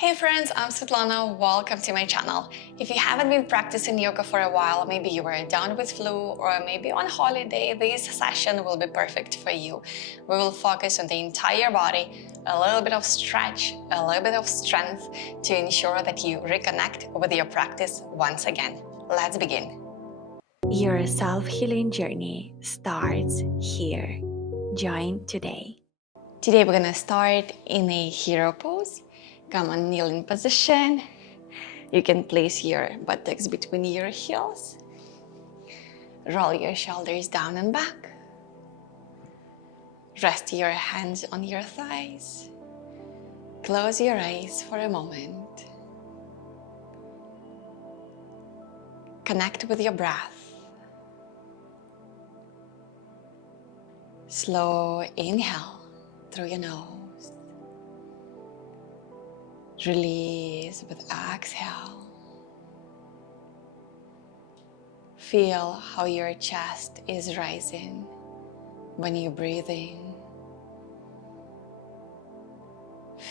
Hey friends, I'm Svetlana. Welcome to my channel. If you haven't been practicing yoga for a while, maybe you were down with flu or maybe on holiday, this session will be perfect for you. We will focus on the entire body, a little bit of stretch, a little bit of strength to ensure that you reconnect with your practice once again. Let's begin. Your self-healing journey starts here. Join today. Today we're gonna start in a hero pose. Come on, kneeling position. You can place your buttocks between your heels. Roll your shoulders down and back. Rest your hands on your thighs. Close your eyes for a moment. Connect with your breath. Slow inhale through your nose. Release with exhale. Feel how your chest is rising when you breathe in.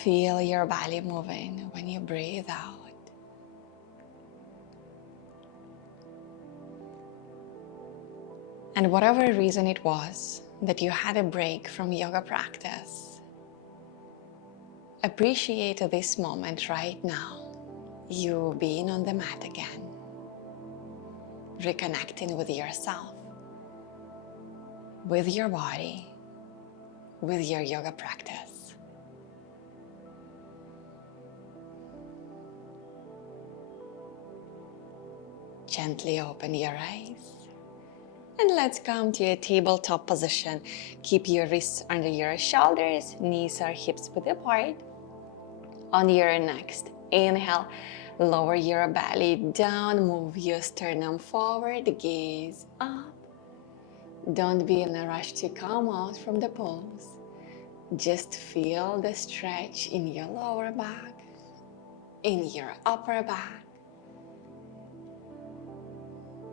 Feel your belly moving when you breathe out. And whatever reason it was that you had a break from yoga practice, appreciate this moment right now, you being on the mat again, reconnecting with yourself, with your body, with your yoga practice. Gently open your eyes. And let's come to a tabletop position. Keep your wrists under your shoulders, knees or hips width apart. On your next inhale, lower your belly down, move your sternum forward, gaze up. Don't be in a rush to come out from the pose. Just feel the stretch in your lower back, in your upper back.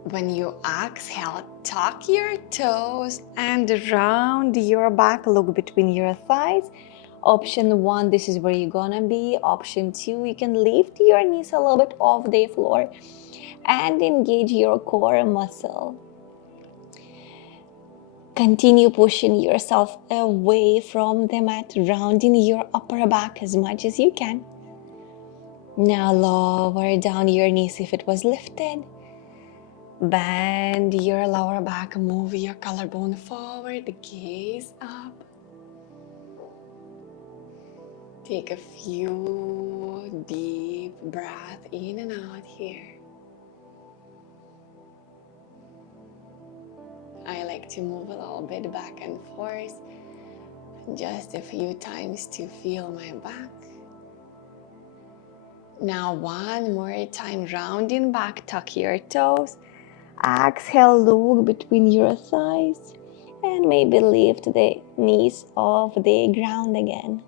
When you exhale, tuck your toes and round your back. Look between your thighs. Option 1, this is where you're gonna be. Option 2, you can lift your knees a little bit off the floor and engage your core muscle. Continue pushing yourself away from the mat, rounding your upper back as much as you can. Now lower down your knees if it was lifted. Bend your lower back, move your collarbone forward, gaze up. Take a few deep breaths in and out here. I like to move a little bit back and forth, just a few times to feel my back. Now one more time, rounding back, tuck your toes. Exhale, look between your thighs and maybe lift the knees off the ground again.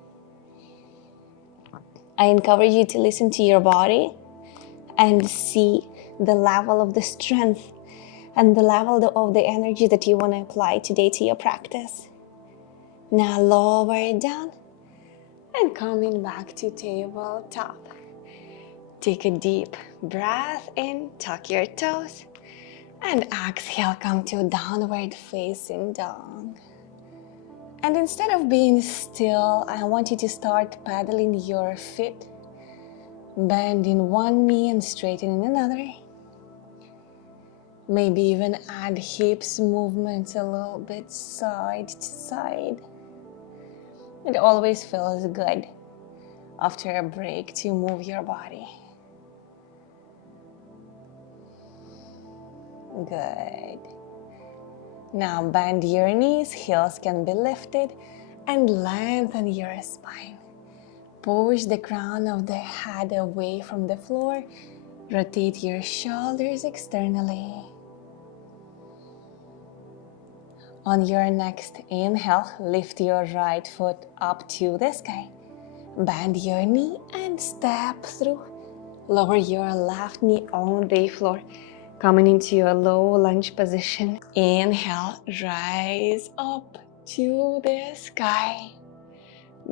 I encourage you to listen to your body and see the level of the strength and the level of the energy that you want to apply today to your practice. Now lower it down and coming back to tabletop. Take a deep breath in, tuck your toes. And exhale, come to downward facing dog. And instead of being still, I want you to start pedaling your feet. Bending one knee and straightening another. Maybe even add hips movements a little bit side to side. It always feels good after a break to move your body. Good. Now bend your knees, heels can be lifted, and lengthen your spine. Push the crown of the head away from the floor. Rotate your shoulders externally. On your next inhale, lift your right foot up to the sky. Bend your knee and step through. Lower your left knee on the floor. Coming into your low lunge position. Inhale, rise up to the sky.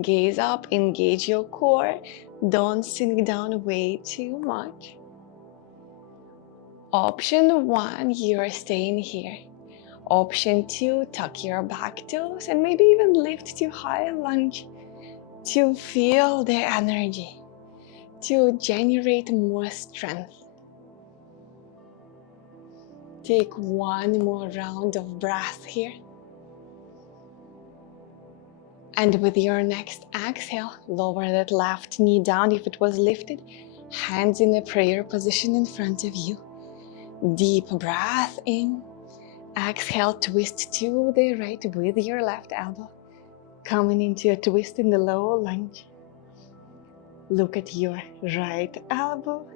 Gaze up, engage your core. Don't sink down way too much. Option 1, you're staying here. Option 2, tuck your back toes and maybe even lift to high lunge to feel the energy, to generate more strength. Take one more round of breath here. And with your next exhale, lower that left knee down if it was lifted. Hands in a prayer position in front of you. Deep breath in. Exhale, twist to the right with your left elbow. Coming into a twist in the low lunge. Look at your right elbow.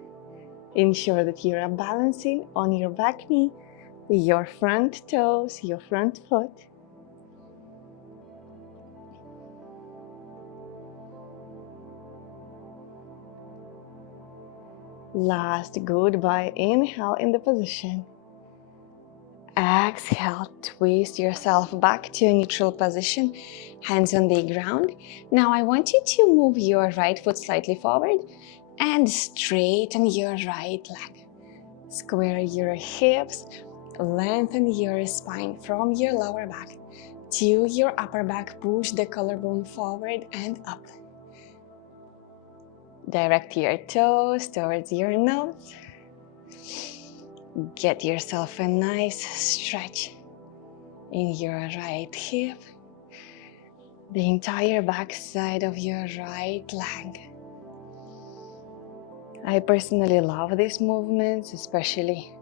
Ensure that you are balancing on your back knee, your front toes, your front foot. Last goodbye inhale in the position. Exhale, twist yourself back to a neutral position, hands on the ground. Now I want you to move your right foot slightly forward and straighten your right leg. Square your hips, lengthen your spine from your lower back to your upper back. Push the collarbone forward and up. Direct your toes towards your nose. Get yourself a nice stretch in your right hip, the entire back side of your right leg. I personally love these movements, especially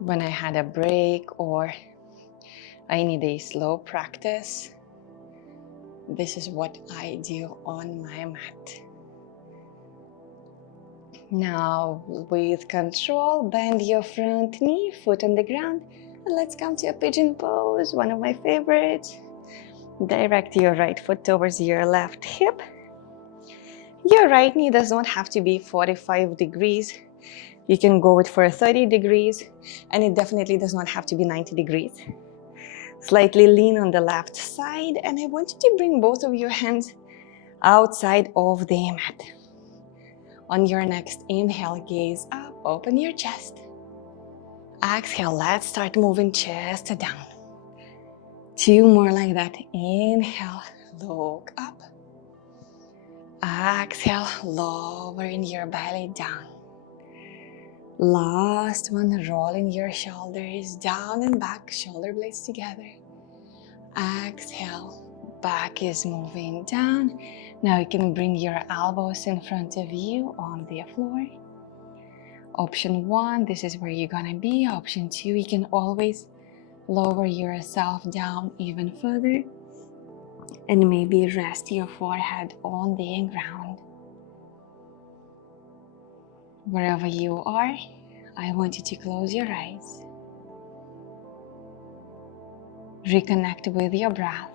when I had a break or I need a slow practice. This is what I do on my mat. Now, with control, bend your front knee, foot on the ground, and let's come to a pigeon pose, one of my favorites. Direct your right foot towards your left hip. Your right knee does not have to be 45 degrees. You can go with for 30 degrees, and it definitely does not have to be 90 degrees. Slightly lean on the left side, and I want you to bring both of your hands outside of the mat. On your next inhale, gaze up, open your chest. Exhale, let's start moving chest down. 2 more like that. Inhale, look up. Exhale, lowering your belly down. Last one, rolling your shoulders down and back, shoulder blades together. Exhale, back is moving down. Now you can bring your elbows in front of you on the floor. Option 1, this is where you're gonna be. Option 2, you can always lower yourself down even further and maybe rest your forehead on the ground. Wherever you are, I want you to close your eyes. Reconnect with your breath.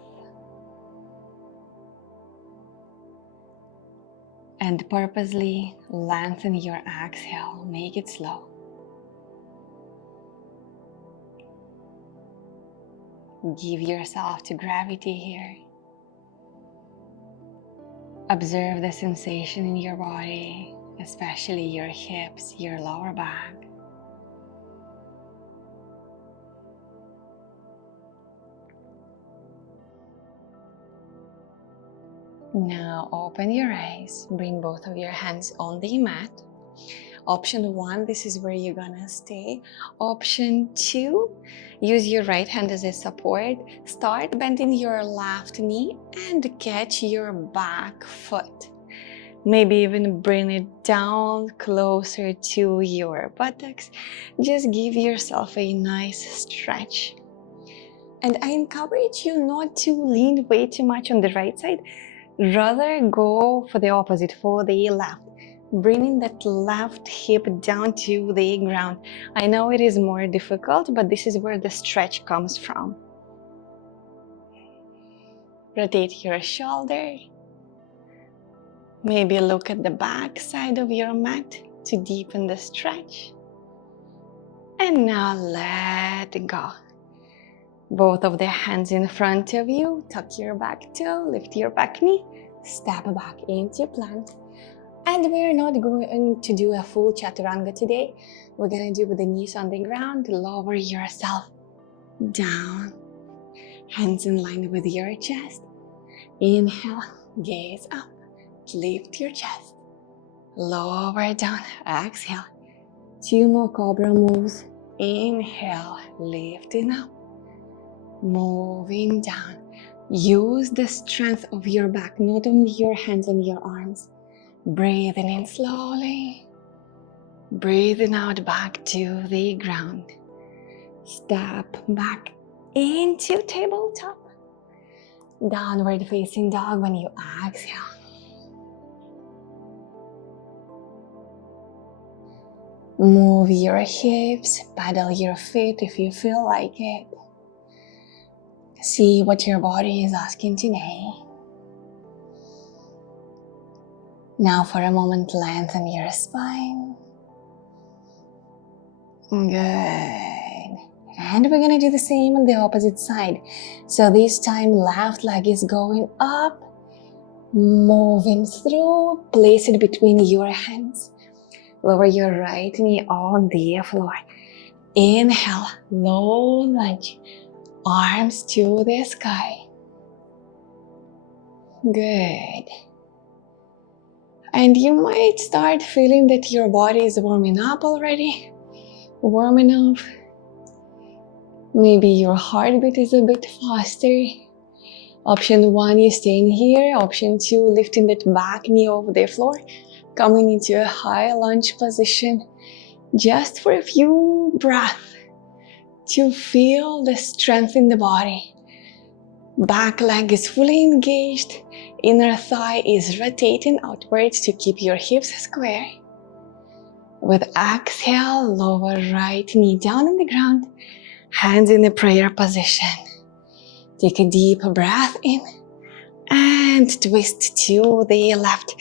And purposely lengthen your exhale. Make it slow. Give yourself to gravity here. Observe the sensation in your body, especially your hips, your lower back. Now open your eyes, bring both of your hands on the mat. Option 1, this is where you're gonna stay. Option 2, use your right hand as a support. Start bending your left knee and catch your back foot. Maybe even bring it down closer to your buttocks. Just give yourself a nice stretch. And I encourage you not to lean way too much on the right side. Rather go for the opposite, for the left. Bringing that left hip down to the ground. I know it is more difficult, but this is where the stretch comes from. Rotate your shoulder. Maybe look at the back side of your mat to deepen the stretch. And now let go. Both of the hands in front of you. Tuck your back toe, lift your back knee. Step back into plank. And we're not going to do a full chaturanga today. We're going to do with the knees on the ground. Lower yourself down. Hands in line with your chest. Inhale, gaze up. Lift your chest. Lower down. Exhale. 2 more cobra moves. Inhale, lifting up. Moving down. Use the strength of your back, not only your hands and your arms. Breathing in slowly. Breathing out back to the ground. Step back into tabletop. Downward facing dog when you exhale. Move your hips, pedal your feet if you feel like it. See what your body is asking today. Now for a moment, lengthen your spine. Good. And we're gonna do the same on the opposite side. So this time, left leg is going up, moving through, place it between your hands. Lower your right knee on the floor. Inhale, low lunge, arms to the sky. Good. And you might start feeling that your body is warming up already. Warming up. Maybe your heartbeat is a bit faster. Option 1 is staying here. Option 2, lifting that back knee over the floor. Coming into a high lunge position. Just for a few breaths. To feel the strength in the body. Back leg is fully engaged. Inner thigh is rotating outwards to keep your hips square. With exhale, lower right knee down on the ground. Hands in the prayer position. Take a deep breath in and twist to the left.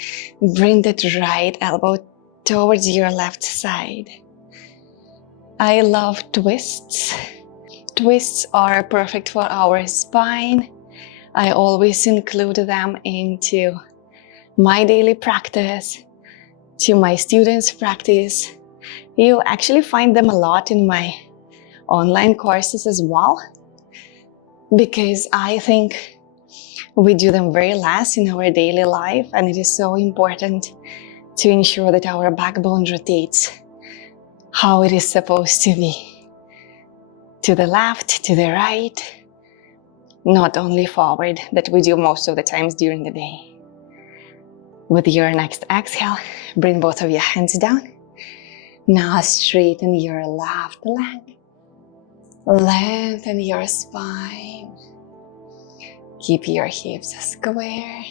Bring that right elbow towards your left side. I love twists. Twists are perfect for our spine. I always include them into my daily practice, to my students' practice. You actually find them a lot in my online courses as well, because I think we do them very less in our daily life, and it is so important to ensure that our backbone rotates how it is supposed to be. To the left, to the right, not only forward, that we do most of the times during the day. With your next exhale, bring both of your hands down. Now straighten your left leg. Lengthen your spine. Keep your hips square.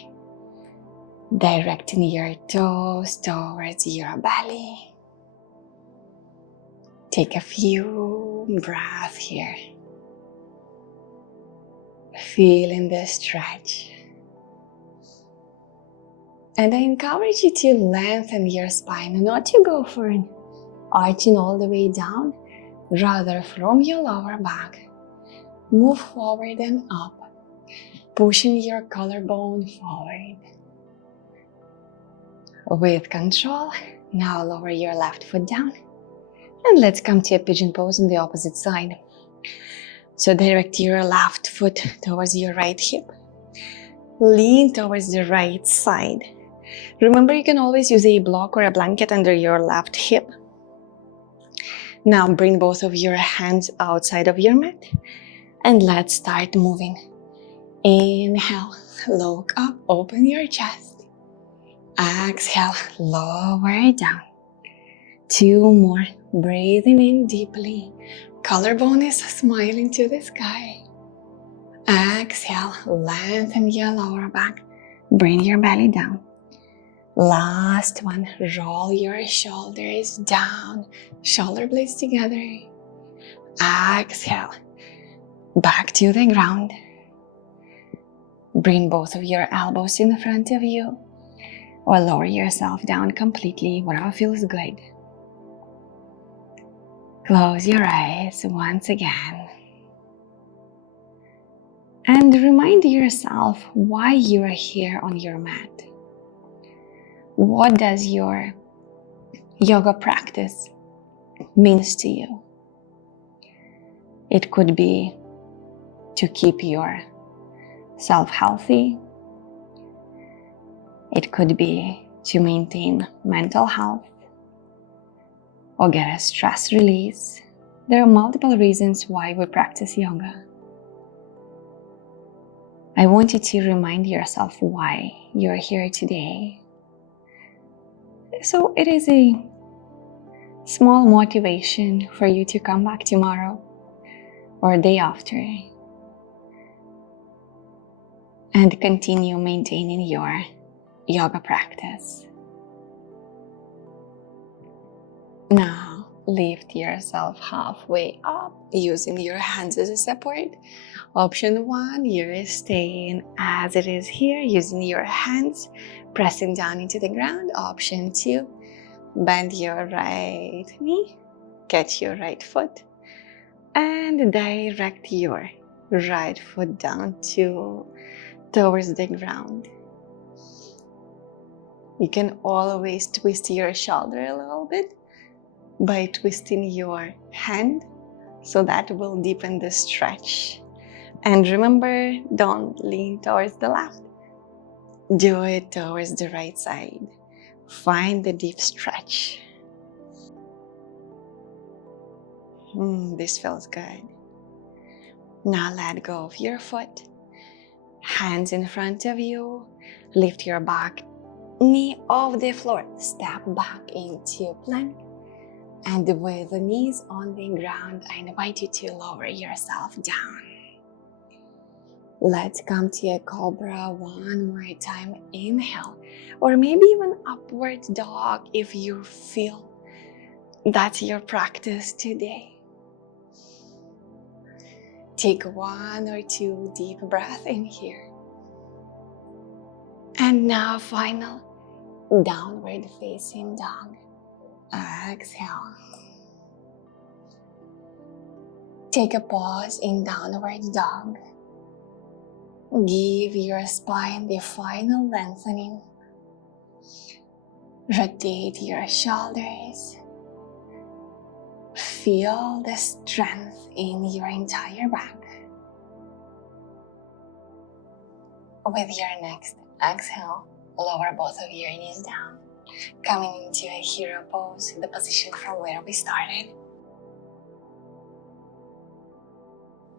Directing your toes towards your belly. Take a few breaths here. Feeling the stretch. And I encourage you to lengthen your spine, not to go for an arching all the way down, rather from your lower back. Move forward and up, pushing your collarbone forward. With control, now lower your left foot down. And let's come to a pigeon pose on the opposite side. So direct your left foot towards your right hip. Lean towards the right side. Remember, you can always use a block or a blanket under your left hip. Now bring both of your hands outside of your mat. And let's start moving. Inhale, look up, open your chest. Exhale, lower down. 2 more. Breathing in deeply. Collarbone is smiling to the sky. Exhale, lengthen your lower back. Bring your belly down. Last one, roll your shoulders down. Shoulder blades together. Exhale, back to the ground. Bring both of your elbows in front of you. Or lower yourself down completely, whatever feels good. Close your eyes once again. And remind yourself why you are here on your mat. What does your yoga practice means to you? It could be to keep yourself healthy. It could be to maintain mental health or get a stress release. There are multiple reasons why we practice yoga. I want you to remind yourself why you're here today. So it is a small motivation for you to come back tomorrow or day after and continue maintaining your yoga practice. Now, lift yourself halfway up using your hands as a support. Option 1, you're staying as it is here using your hands, pressing down into the ground. Option 2, bend your right knee, catch your right foot, and direct your right foot down towards the ground. You can always twist your shoulder a little bit by twisting your hand, so that will deepen the stretch. And remember, don't lean towards the left. Do it towards the right side. Find the deep stretch. This feels good. Now let go of your foot. Hands in front of you. Lift your back knee off the floor. Step back into plank. And with the knees on the ground, I invite you to lower yourself down. Let's come to a cobra one more time. Inhale, or maybe even upward dog if you feel that's your practice today. Take 1 or 2 deep breaths in here. And now final downward facing dog. Exhale. Take a pause in downward dog. Give your spine the final lengthening. Rotate your shoulders. Feel the strength in your entire back. With your next exhale, lower both of your knees down, coming into a hero pose, the position from where we started.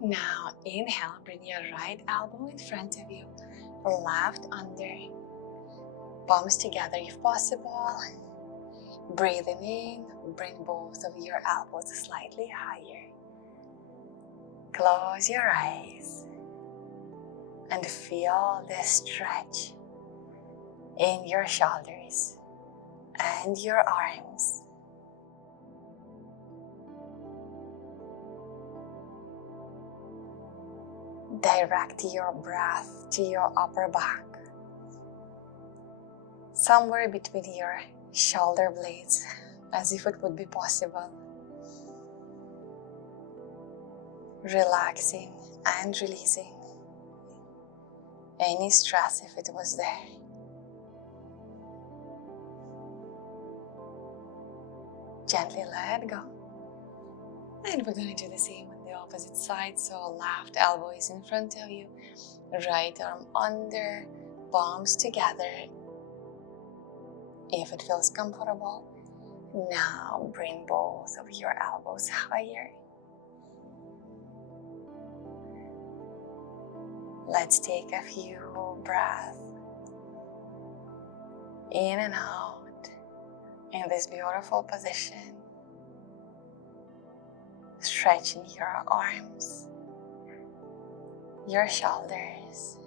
Now inhale, bring your right elbow in front of you, left under, palms together if possible. Breathing in, bring both of your elbows slightly higher. Close your eyes and feel the stretch in your shoulders and your arms. Direct your breath to your upper back, somewhere between your shoulder blades, as if it would be possible. Relaxing and releasing any stress if it was there. Gently let go. And we're going to do the same on the opposite side. So left elbow is in front of you, right arm under, palms together. If it feels comfortable, now bring both of your elbows higher. Let's take a few breaths in and out in this beautiful position. Stretching your arms, your shoulders,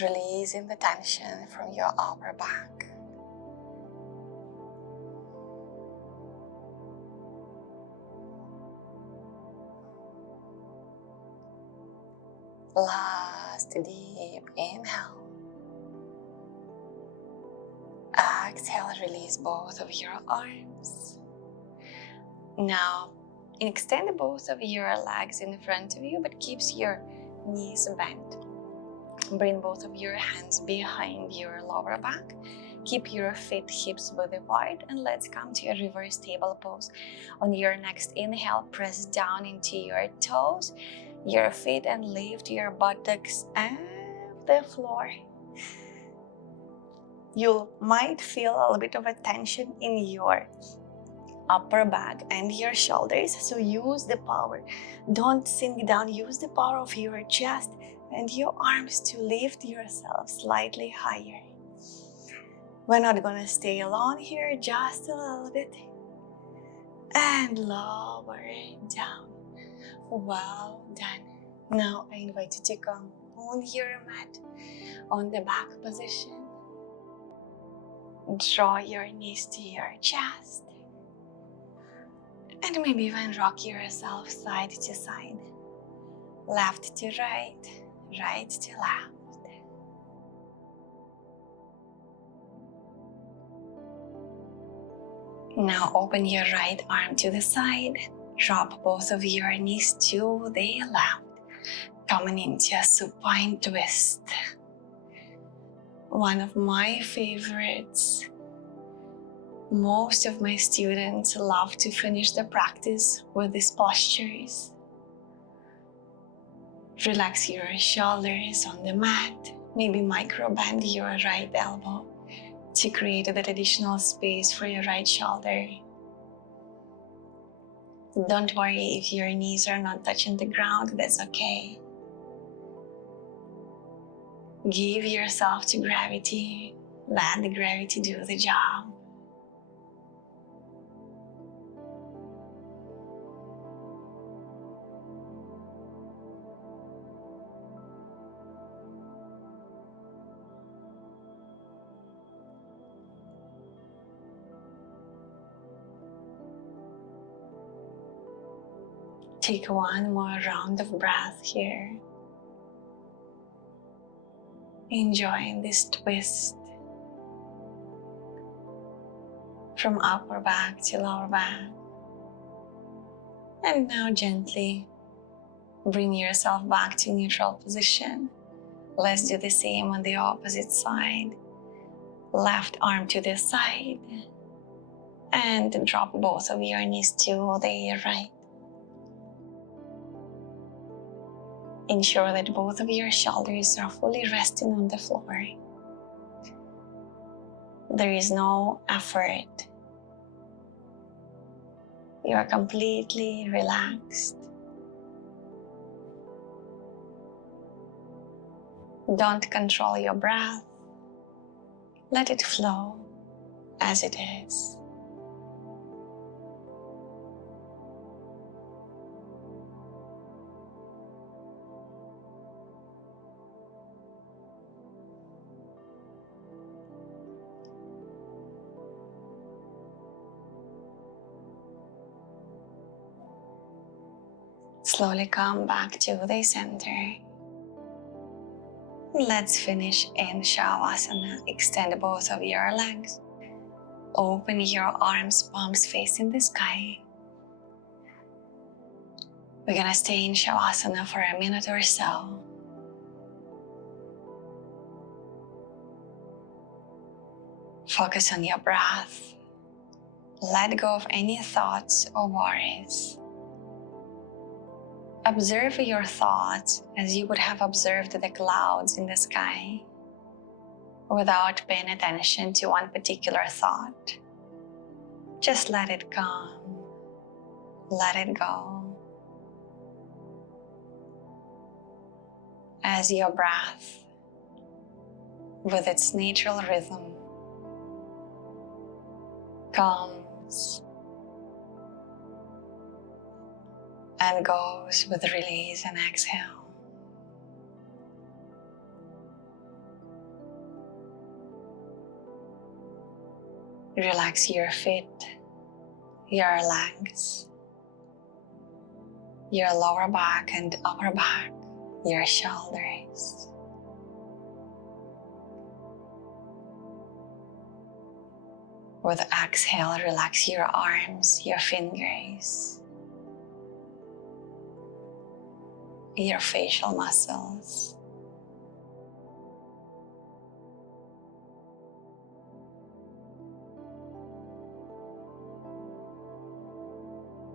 releasing the tension from your upper back. Last deep inhale. Exhale, release both of your arms. Now Extend both of your legs in front of you, but keeps your knees bent. Bring both of your hands behind your lower back. Keep your feet hips width apart, and let's come to a reverse table pose. On your next inhale, press down into your toes, your feet, and lift your buttocks off the floor. You might feel a little bit of a tension in your upper back and your shoulders, so use the power. Don't sink down. Use the power of your chest and your arms to lift yourself slightly higher. We're not gonna stay long here, just a little bit. And lower it down. Well done. Now I invite you to come on your mat, on the back position. Draw your knees to your chest. And maybe even rock yourself side to side. Left to right, right to left. Now open your right arm to the side. Drop both of your knees to the left. Coming into a supine twist. One of my favorites. Most of my students love to finish the practice with these postures. Relax your shoulders on the mat. Maybe micro bend your right elbow to create that additional space for your right shoulder. Don't worry if your knees are not touching the ground, that's okay. Give yourself to gravity. Let the gravity do the job. Take one more round of breath here. Enjoying this twist from upper back to lower back. And now gently bring yourself back to neutral position. Let's do the same on the opposite side. Left arm to the side. And drop both of your knees to the right. Ensure that both of your shoulders are fully resting on the floor. There is no effort. You are completely relaxed. Don't control your breath. Let it flow as it is. Slowly come back to the center. Let's finish in Shavasana. Extend both of your legs. Open your arms, palms facing the sky. We're gonna stay in Shavasana for a minute or so. Focus on your breath. Let go of any thoughts or worries. Observe your thoughts as you would have observed the clouds in the sky, without paying attention to one particular thought. Just let it come. Let it go. As your breath, with its natural rhythm, comes and goes with release and exhale. Relax your feet, your legs, your lower back and upper back, your shoulders. With exhale, relax your arms, your fingers, your facial muscles.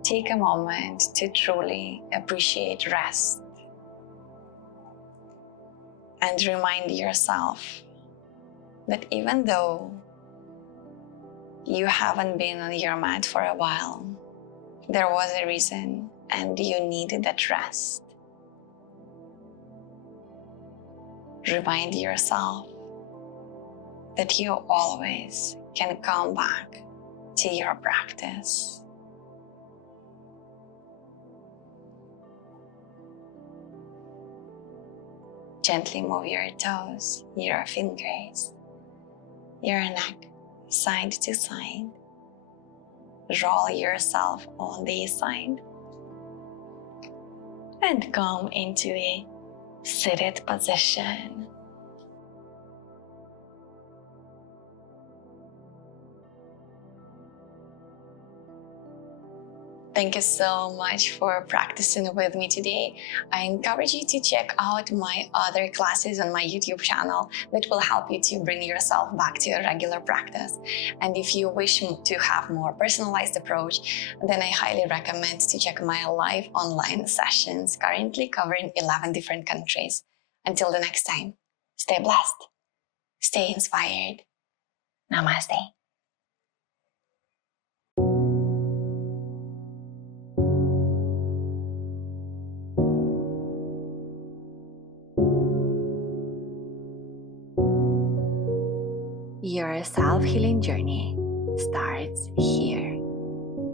Take a moment to truly appreciate rest and remind yourself that even though you haven't been on your mat for a while, there was a reason and you needed that rest. Remind yourself that you always can come back to your practice. Gently move your toes, your fingers, your neck side to side. Roll yourself on the side and come into a seated position. Thank you so much for practicing with me today. I encourage you to check out my other classes on my YouTube channel that will help you to bring yourself back to a regular practice. And if you wish to have more personalized approach, then I highly recommend to check my live online sessions, currently covering 11 different countries. Until the next time, stay blessed, stay inspired. Namaste. Your self-healing journey starts here.